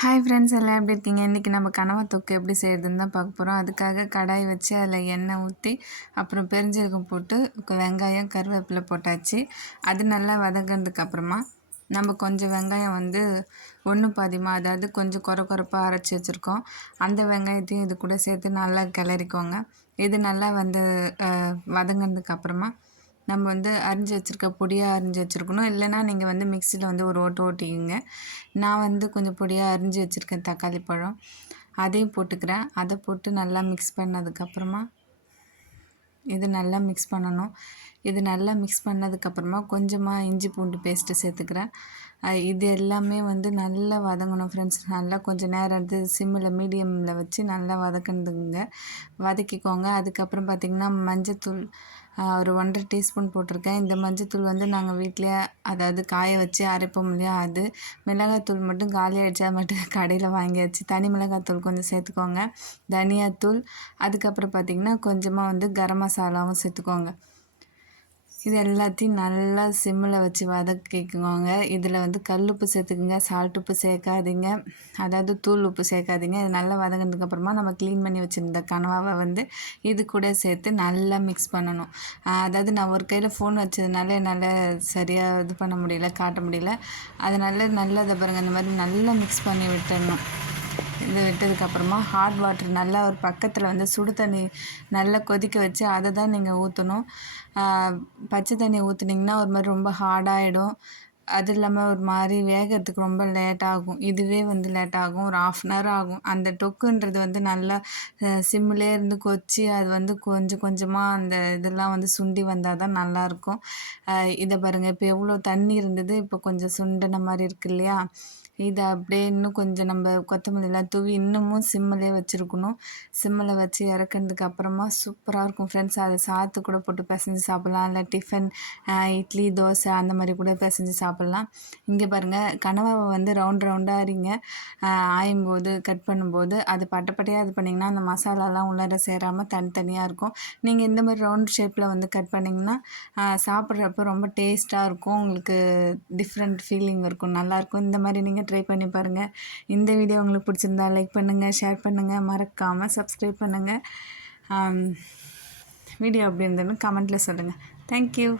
Hi friends எல்லாம் எப்படி இருக்கீங்க? இன்றைக்கி நம்ம கனவா தொக்கு எப்படி செய்கிறதுன்னு தான் பார்க்க போகிறோம் அதுக்காக கடாய் வச்சு அதில் எண்ணெய் ஊற்றி அப்புறம் பெருஞ்சீரகம் போட்டு வெங்காயம் கருவேப்பிலை போட்டாச்சு. அது நல்லா வதங்கினதுக்கு அப்புறமா நம்ம கொஞ்சம் வெங்காயம் வந்து ஒன்று பாதிமாக அதாவது கொஞ்சம் குறை குறைப்பாக அரைச்சி வச்சுருக்கோம். அந்த வெங்காயத்தையும் இது கூட சேர்த்து நல்லா கிளறிக்கோங்க. இது நல்லா வந்து வதங்கினதுக்கு அப்புறமா நம்ம வந்து அரிஞ்சு வச்சுருக்க பொடியாக அரிஞ்சு வச்சுருக்கணும். இல்லைனா நீங்கள் வந்து மிக்சியில் வந்து ஒரு ஓட்டு ஓட்டிக்கிங்க. நான் வந்து கொஞ்சம் பொடியாக அரிஞ்சு வச்சுருக்கேன் தக்காளி பழம். அதையும் போட்டுக்கிறேன். அதை போட்டு நல்லா மிக்ஸ் பண்ணதுக்கப்புறமா இது நல்லா மிக்ஸ் பண்ணணும். இது நல்லா மிக்ஸ் பண்ணதுக்கப்புறமா கொஞ்சமாக இஞ்சி பூண்டு பேஸ்ட்டு சேர்த்துக்கிறேன். இது எல்லாமே வந்து நல்லா வதங்கணும் ஃப்ரெண்ட்ஸ் நல்லா கொஞ்சம் நேரம் எடுத்து சிம்மில் மீடியமில் வச்சு நல்லா வதக்கணுங்க வதக்கிக்கோங்க. அதுக்கப்புறம் பார்த்திங்கன்னா மஞ்சத்தூள் ஒரு ஒன்றரை டீஸ்பூன் போட்டிருக்கேன். இந்த மஞ்சத்தூள் வந்து நாங்கள் வீட்டிலேயே அதாவது காய வச்சு அரைப்போம் இல்லையா அது மிளகாத்தூள் மட்டும் காலி அடித்தா மட்டும் கடையில் வாங்கியாச்சு. தனி மிளகாத்தூள் கொஞ்சம் சேர்த்துக்கோங்க. தனியாத்தூள் அதுக்கப்புறம் பார்த்திங்கன்னா கொஞ்சமாக வந்து கரம் மசாலாவும் சேர்த்துக்கோங்க. இது எல்லாத்தையும் நல்லா சிம்மில் வச்சு வதக்கிக்கோங்க இதில் வந்து கல் உப்பு சேர்த்துக்குங்க சால்ட் உப்பு சேர்க்காதீங்க. அதாவது தூள் உப்பு சேர்க்காதீங்க. இது நல்லா வதங்கினதுக்கப்புறமா நம்ம க்ளீன் பண்ணி வச்சுருந்த கனவாவை வந்து இது கூட சேர்த்து நல்லா மிக்ஸ் பண்ணணும். அதாவது நான் ஒரு கையில் ஃபோன் வச்சதுனால என்னால் சரியாக இது பண்ண முடியல காட்ட முடியல. அதனால நல்லா இதை பாருங்கள் இந்த மாதிரி நல்லா மிக்ஸ் பண்ணி விட்டுடணும் இது விட்டதுக்கப்புறமா ஹாட் வாட்டர் நல்லா ஒரு பக்கத்தில் வந்து சுடு தண்ணி நல்லா கொதிக்க வச்சு அதை தான் நீங்கள் ஊற்றணும் பச்சை தண்ணி ஊற்றுனீங்கன்னா ஒரு மாதிரி ரொம்ப ஹார்டாகிடும் அது இல்லாமல் ஒரு மாதிரி வேகிறதுக்கு ரொம்ப லேட் ஆகும். இதுவே வந்து லேட் ஆகும். ஒரு ஆஃப் அன் ஹவர் ஆகும். அந்த டொக்குன்றது வந்து நல்லா சிம்மிலே இருந்து கொச்சி அது வந்து கொஞ்சம் கொஞ்சமாக அந்த இதெல்லாம் வந்து சுண்டி வந்தால் தான் நல்லாயிருக்கும் இதை பாருங்கள் இப்போ எவ்வளோ தண்ணி இருந்தது? இப்போ கொஞ்சம் சுண்டின மாதிரி இருக்கு இல்லையா? இதை அப்படியே இன்னும் கொஞ்சம் நம்ம கொத்தமல்லிலாம் தூவி இன்னமும் சிம்மிலே வச்சுருக்கணும். சிம்மில் வச்சு இறக்குனதுக்கு அப்புறமா சூப்பராக இருக்கும் ஃப்ரெண்ட்ஸ் அதை சாத்து கூட போட்டு பிசைஞ்சு சாப்பிட்லாம். இல்லை டிஃபன் இட்லி தோசை அந்த மாதிரி கூட பிசைஞ்சு சாப்பிட்லாம். இங்கே பாருங்கள் கனவாவை வந்து ரவுண்ட் ரவுண்டாக அறிங்க ஆயும் போது கட் பண்ணும்போது அது பட்டப்பட்டையாக இது பண்ணிங்கன்னா அந்த மசாலாலாம் உள்ளார சேராமல் தனித்தனியாக இருக்கும். நீங்கள் இந்த மாதிரி ரவுண்ட் ஷேப்பில் வந்து கட் பண்ணிங்கன்னா சாப்பிட்றப்ப ரொம்ப டேஸ்ட்டாக இருக்கும். உங்களுக்கு டிஃப்ரெண்ட் ஃபீலிங் இருக்கும். நல்லாயிருக்கும் இந்த மாதிரி நீங்கள் ட்ரை பண்ணி பாருங்கள் இந்த வீடியோ உங்களுக்கு பிடிச்சிருந்தா லைக் பண்ணுங்கள் ஷேர் பண்ணுங்கள் மறக்காமல் சப்ஸ்கிரைப் பண்ணுங்கள் வீடியோ அப்படி இருந்ததுன்னு கமெண்ட்டில் சொல்லுங்கள் தேங்க்யூ